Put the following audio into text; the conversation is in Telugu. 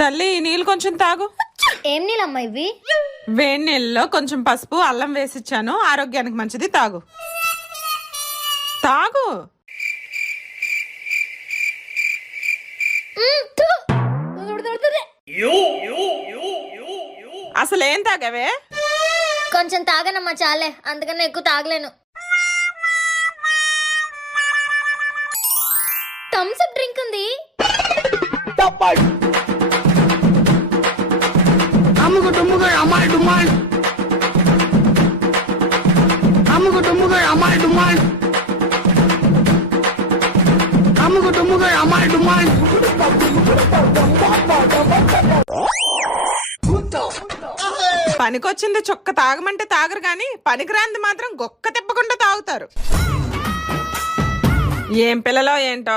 తల్లి ఈ నీళ్ళు కొంచెం తాగు. ఏం నీళ్ళమ్మా ఇవి? వేడి నీళ్ళలో కొంచెం పసుపు అల్లం వేసిచ్చాను, ఆరోగ్యానికి మంచిది, తాగు తాగు. అసలు ఏం తాగావే? కొంచెం తాగనమ్మా, చాలే, అందుకని ఎక్కువ తాగలేను. థమ్స్ అప్ డ్రింక్ ఉంది. పనికొచ్చింది చొక్క తాగమంటే తాగరు గాని పనికిరాంది మాత్రం గొక్క తిప్పకుండా తాగుతారు. ఏం పిల్లలో ఏంటో.